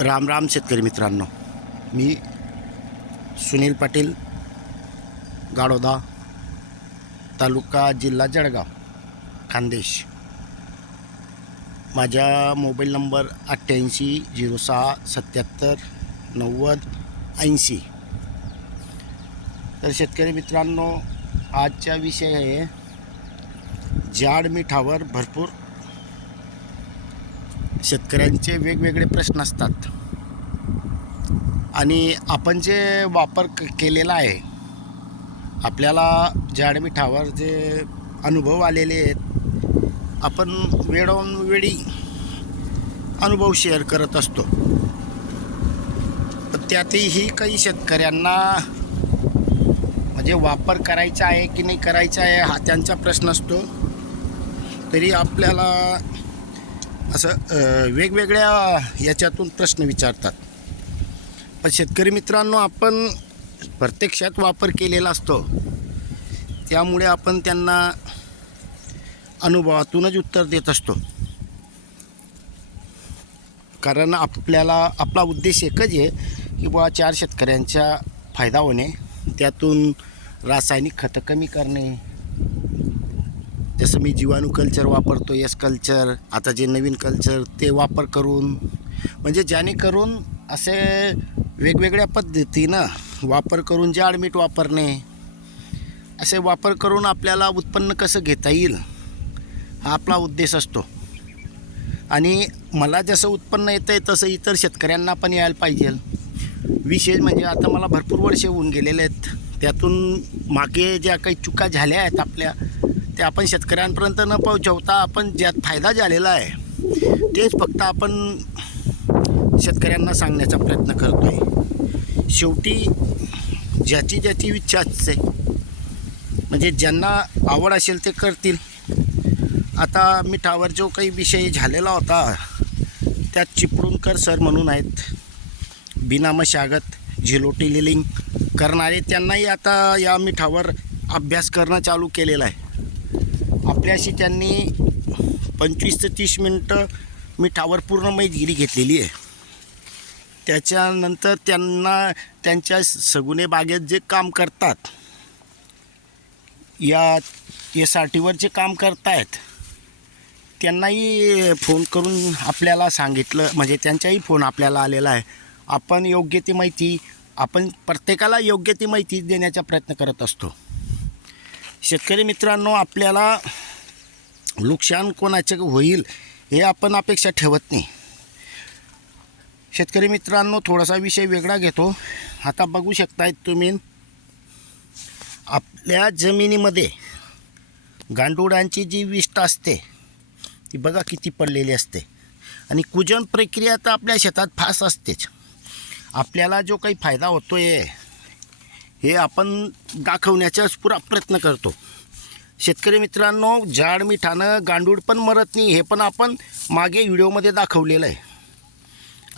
राम राम शेतकरी मित्रांनो. मी सुनील पाटील गाडोदा तालुका जिल्हा जळगाव खानदेश. माझ्या मोबाईल नंबर अठ्ठ्याऐंशी झिरो सहा सत्याहत्तर नव्वद ऐंशी. तर शेतकरी मित्रांनो आजचा विषय आहे जाड मिठावर भरपूर शेतकऱ्यांचे वेगवेगळे प्रश्न असतात. आणि आपण जे वापर क केलेला आहे आपल्याला जाड मिठावर जे अनुभव आलेले आहेत आपण वेळोवेळी अनुभव शेअर करत असतो. पण त्यातही काही शेतकऱ्यांना म्हणजे वापर करायचा आहे की नाही करायचा आहे हा त्यांचा प्रश्न असतो. तरी आपल्याला असं वेगवेगळ्या याच्यातून प्रश्न विचारतात. पण शेतकरी मित्रांनो आपण प्रत्यक्षात वापर केलेला असतो. त्यामुळे आपण त्यांना अनुभवातूनच उत्तर देत असतो. कारण आपल्याला आपला उद्देश एकच आहे की बुवा चार शेतकऱ्यांचा फायदा होणे त्यातून रासायनिक खतं कमी करणे जसं मी जीवाणू कल्चर वापरतो एस कल्चर आता जे नवीन कल्चर ते वापर करून म्हणजे जेणेकरून असे वेगवेगळ्या पद्धतीनं वापर करून जे मीठ वापरणे असे वापर करून आपल्याला उत्पन्न कसं घेता येईल हा आपला उद्देश असतो. आणि मला जसं उत्पन्न येतं आहे तसं इतर शेतकऱ्यांना पण यायला पाहिजे. विशेष म्हणजे आता मला भरपूर वर्षे होऊन गेलेले आहेत. त्यातून मागे ज्या काही चुका झाल्या आहेत आपल्या ते आपण शेतकऱ्यांपर्यंत न पोहोचवता आपण ज्यात फायदा झालेला आहे तेच फक्त आपण शेतकऱ्यांना सांगण्याचा प्रयत्न करतो आहे शेवटी ज्याची ज्याची इच्छा असते म्हणजे ज्यांना आवड असेल ते करतील. आता मिठावर जो काही विषय झालेला होता त्यात चिपळूणकर सर म्हणून आहेत बिना मशागत झिलोटी लिलिंग करणारे त्यांनाही आता या मिठावर अभ्यास करणं चालू केलेलं आहे. आपल्याशी त्यांनी पंचवीस ते तीस मिनटं मिठावर पूर्ण मैदगिरी घेतलेली आहे. त्याच्यानंतर त्यांना त्यांच्या सगुणे बागेत जे काम करतात या एस आर टीवर जे काम करतायत त्यांनाही फोन करून आपल्याला सांगितलं म्हणजे त्यांचाही फोन आपल्याला आलेला आहे. आपण योग्य ती माहिती आपण प्रत्येकाला योग्य ती माहिती देण्याचा प्रयत्न करत असतो. शेतकरी मित्रांनो आपल्याला नुकसान कोणाचं होईल हे आपण अपेक्षा ठेवत नाही. शेतकरी मित्रांनो थोडासा विषय वेगळा घेतो. आता बघू शकताय तुम्ही आपल्या जमिनीमध्ये गांडुळांची जी विष्ट असते ती बघा किती पडलेली असते. आणि कुजन प्रक्रिया तर आपल्या शेतात फास असतेच. आपल्याला जो काही फायदा होतो आहे हे आपण दाखवण्याचाच पुरा प्रयत्न करतो. शेतकरी मित्रांनो जाड मिठानं गांडूळ पण मरत नाही हे पण आपण मागे व्हिडिओमध्ये दाखवलेलं आहे.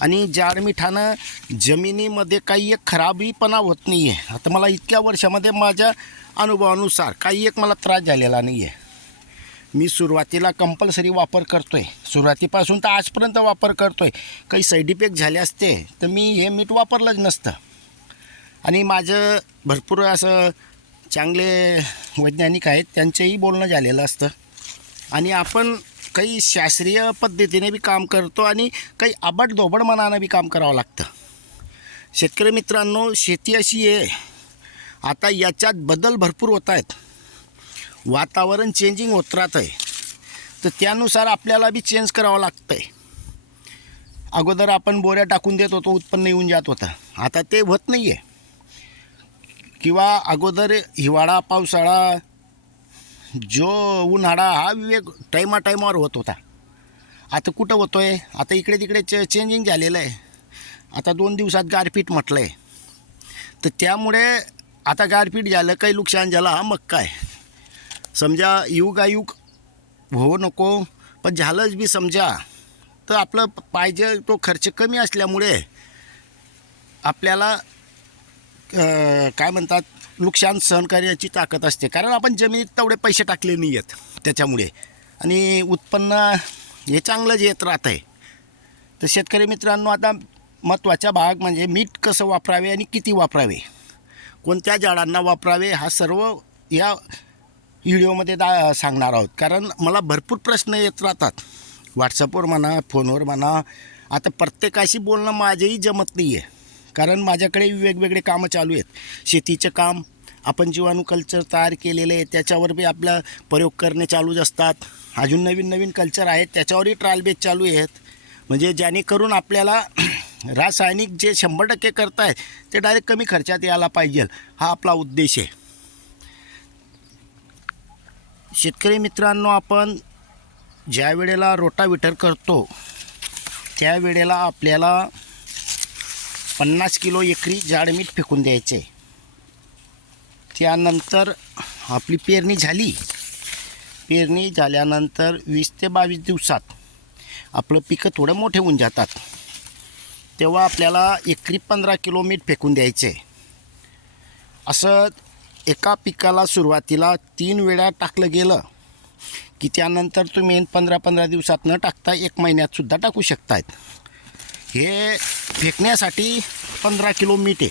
आणि जाड मिठानं जमिनीमध्ये काही एक खराबीपणा होत नाही आहे आता मला इतक्या वर्षामध्ये माझ्या अनुभवानुसार काही एक मला त्रास झालेला नाही आहे मी सुरुवातीला कंपल्सरी वापर करतो आहे सुरुवातीपासून तर आजपर्यंत वापर करतो आहे काही साईड इफेक्ट झाले असते तर मी हे मीठ वापरलंच नसतं. आणि माझं भरपूर असं चांगले वैज्ञानिक आहेत त्यांचंही बोलणं झालेलं असतं. आणि आपण काही शास्त्रीय पद्धतीने बी काम करतो आणि काही आबट धोबड मनानं बी काम करावं लागतं. शेतकरी मित्रांनो शेती अशी आहे आता याच्यात बदल भरपूर होत आहेत. वातावरण चेंजिंग होत राहत आहे. तर त्यानुसार आपल्याला बी चेंज करावं लागतं आहे अगोदर आपण बोऱ्या टाकून देत होतो उत्पन्न येऊन जात होतं. आता ते होत नाही आहे किंवा अगोदर हिवाळा पावसाळा जो उन्हाळा हा विवेक टायमा टायमावर होत होता. आता कुठं होतो आहे आता इकडे तिकडे चे चेंजिंग झालेलं आहे आता दोन दिवसात गारपीट म्हटलं आहे तर त्यामुळे आता गारपीट झालं काही नुकसान झालं हा मग काय समजा युगायुग होऊ नको पण झालंच बी समजा. तर आपलं पाहिजे तो खर्च कमी असल्यामुळे आपल्याला काय म्हणतात नुकसान सहन करण्याची ताकद असते. कारण आपण जमिनीत तेवढे पैसे टाकले नाही आहेत त्याच्यामुळे. आणि उत्पन्न हे चांगलं जे येत राहत आहे तर शेतकरी मित्रांनो आता महत्त्वाचा भाग म्हणजे मीठ कसं वापरावे आणि किती वापरावे? कोणत्या झाडांना वापरावे? हा सर्व या व्हिडिओमध्ये दा सांगणार आहोत. कारण मला भरपूर प्रश्न येत राहतात. व्हॉट्सअपवर म्हणा फोनवर म्हणा. आता प्रत्येकाशी बोलणं माझंही जमत नाही आहे कारण माझ्याकडे वेगवेगळे कामं चालू आहेत. शेतीचं काम आपण जीवाणू कल्चर तयार केलेले आहे त्याच्यावर बी आपला प्रयोग करणे चालूच असतात. अजून नवीन नवीन कल्चर आहेत त्याच्यावरही ट्रायल बेस चालू आहेत. म्हणजे जेणेकरून आपल्याला रासायनिक जे शंभर टक्के करतायत ते डायरेक्ट कमी खर्चात यायला पाहिजे. हा आपला उद्देश आहे. शेतकरी मित्रांनो आपण ज्या वेळेला रोटाविटर करतो त्यावेळेला आपल्याला पन्नास किलो एकरी जाड मीठ फेकून द्यायचे. त्यानंतर आपली पेरणी झाली. पेरणी झाल्यानंतर वीस ते बावीस दिवसात आपलं पिकं थोडं मोठे होऊन जातात. तेव्हा आपल्याला एकरी पंधरा किलो मीठ फेकून द्यायचे. असं एका पिकाला सुरुवातीला तीन वेळा टाकलं गेलं की त्यानंतर तुम्ही पंधरा पंधरा दिवसात न टाकता एक महिन्यातसुद्धा टाकू शकतायत. हे फेकण्यासाठी पंधरा किलो मीठ आहे.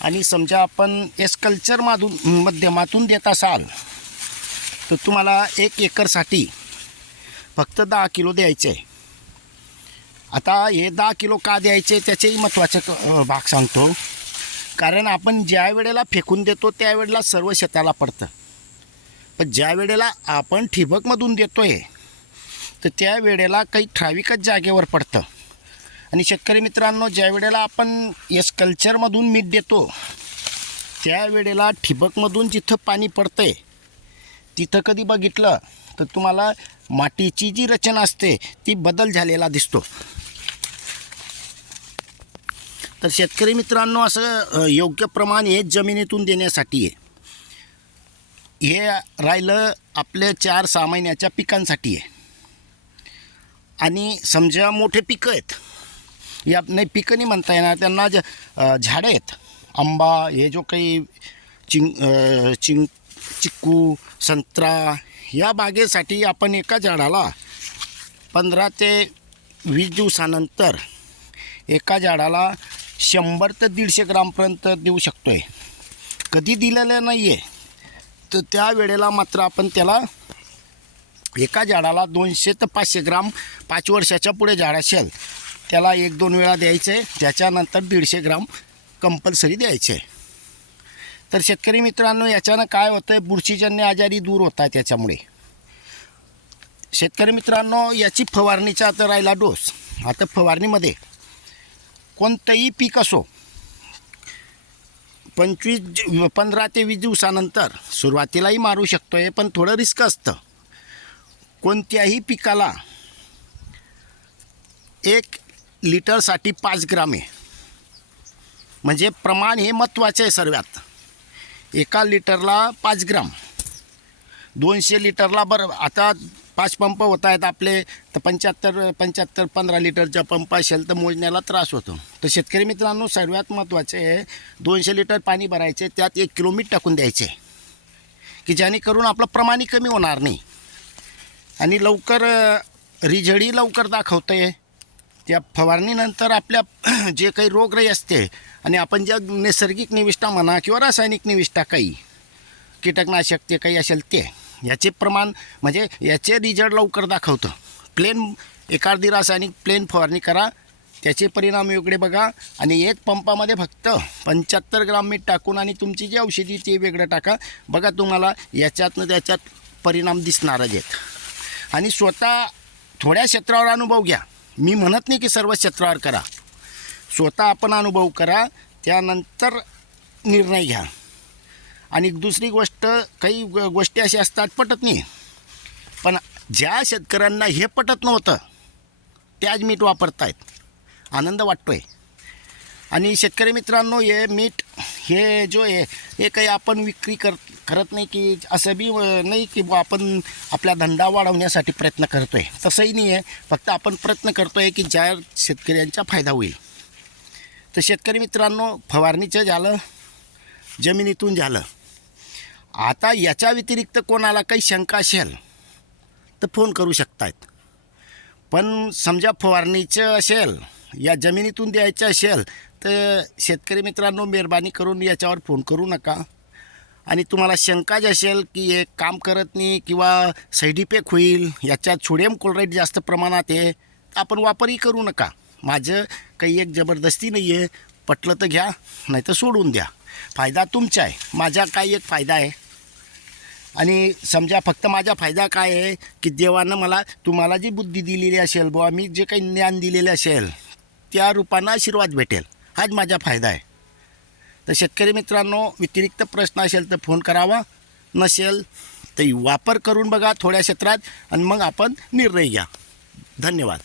आणि समजा आपण एस कल्चरमधून माध्यमातून देत असाल तर तुम्हाला एक एकरसाठी फक्त दहा किलो द्यायचे आहे. आता हे दहा किलो का द्यायचे त्याचेही महत्त्वाचा क- भाग सांगतो. कारण आपण ज्या वेळेला फेकून देतो त्यावेळेला सर्व शेताला पडतं. पण ज्या वेळेला आपण ठिबकमधून देतो आहे तर त्या वेळेला काही ठराविकच जागेवर पडतं. आणि शेतकरी मित्रांनो ज्या वेळेला आपण एस कल्चरमधून मीठ देतो त्यावेळेला ठिबकमधून जिथं पाणी पडतंय तिथं कधी बघितलं तर तुम्हाला मातीची जी रचना असते ती बदल झालेला दिसतो. तर शेतकरी मित्रांनो असं योग्य प्रमाण हे जमिनीतून देण्यासाठी आहे. हे राहिलं आपल्या चार सहा महिन्याच्या पिकांसाठी आहे. आणि समजा मोठे पिकं आहेत या नाही पिकं नाही म्हणता येणार. त्यांना ज झाडं आहेत आंबा हे जो काही चिंग चिंग चिक्कू संत्रा या बागेसाठी आपण एका झाडाला पंधरा ते वीस दिवसानंतर एका झाडाला शंभर ते दीडशे ग्रामपर्यंत देऊ शकतो आहे कधी दिलेलं नाही आहे तर त्या वेळेला मात्र आपण त्याला एका झाडाला दोनशे ते पाचशे ग्राम पाच वर्षाच्या पुढे झाड असेल त्याला एक दोन वेळा द्यायचे त्याच्यानंतर दीडशे ग्राम कंपल्सरी द्यायचे. तर शेतकरी मित्रांनो याच्यानं काय होतं आहे बुरशीजन्य आजारी दूर होत आहे त्याच्यामुळे. शेतकरी मित्रांनो याची फवारणीचा आता राहिला डोस. आता फवारणीमध्ये कोणतंही पीक असो पंचवीस पंधरा ते वीस दिवसानंतर सुरुवातीलाही मारू शकतो आहे पण थोडं रिस्क असतं. कोणत्याही पिकाला एक लिटरसाठी पाच ग्राम आहे. म्हणजे प्रमाण हे महत्त्वाचे आहे सर्वात. एका लिटरला पाच ग्राम. दोनशे लिटरला बरं आता पाच पंप होत आहेत आपले तर पंच्याहत्तर पंच्याहत्तर पंधरा लिटरचा पंप असेल तर मोजण्याला त्रास होतो. तर शेतकरी मित्रांनो सर्वात महत्त्वाचे आहे दोनशे लिटर पाणी भरायचे त्यात एक किलो मीठ टाकून द्यायचे. की जेणेकरून आपलं प्रमाणही कमी होणार नाही. आणि लवकर रिझडी लवकर दाखवतं आहे त्या फवारणीनंतर आपल्या जे काही रोगराई असते आणि आपण ज्या नैसर्गिक निविष्ठा म्हणा किंवा रासायनिक निविष्ठा काही कीटकनाशक ते काही असेल ते याचे प्रमाण म्हणजे याचे रिझल्ट लवकर दाखवतं. प्लेन एखादी रासायनिक प्लेन फवारणी करा त्याचे परिणाम वेगळे बघा आणि एक पंपामध्ये फक्त पंच्याहत्तर ग्राम मीठ टाकून आणि तुमची जी औषधी ते वेगळं टाका. बघा तुम्हाला याच्यातनं त्याच्यात परिणाम दिसणारच आहेत. आणि स्वतः थोड्या क्षेत्रावर अनुभव घ्या. मी म्हणत नाही की सर्व क्षेत्रावर करा. स्वतः आपण अनुभव करा त्यानंतर निर्णय घ्या. आणि दुसरी गोष्ट काही गोष्टी अशा असतात पटत नाही. पण ज्या शेतकऱ्यांना हे पटत नव्हतं त्याच मीठ वापरतायत. आनंद वाटतो आहे आणि शेतकरी मित्रांनो हे मीठ हे जो आहे हे काही आपण विक्री कर करत नाही की असं बी नाही की बुवा आपण आपला धंदा वाढवण्यासाठी प्रयत्न करतो आहे तसंही नाही आहे. फक्त आपण प्रयत्न करतो आहे की ज्या शेतकऱ्यांचा फायदा होईल. तर शेतकरी मित्रांनो फवारणीचं झालं जमिनीतून झालं. आता याच्या व्यतिरिक्त कोणाला काही शंका असेल तर फोन करू शकतायत. पण समजा फवारणीचं असेल या जमिनीतून द्यायचं असेल तर शेतकरी मित्रांनो मेहरबानी करून याच्यावर फोन करू नका. आणि तुम्हाला शंका जी असेल की हे काम करत नाही किंवा साईड इफेक्ट होईल याच्यात सोडियम क्लोराईड जास्त प्रमाणात आहे आपण वापरही करू नका. माझं काही एक जबरदस्ती नाही आहे पटलं तर घ्या नाही तर सोडून द्या. फायदा तुमचा आहे. माझा काही एक फायदा आहे. आणि समजा फक्त माझा फायदा काय आहे की देवानं मला तुम्हाला जी बुद्धी दिलेली असेल बुवा मी जे काही ज्ञान दिलेलं असेल त्या रूपानं आशीर्वाद भेटेल. हाच माझा फायदा आहे. तर शेतकरी मित्रांनो व्यतिरिक्त प्रश्न असेल तर फोन करावा. नसेल तर वापर करून बघा थोड्या क्षेत्रात. आणि मग आपण निर्णय घ्या. धन्यवाद.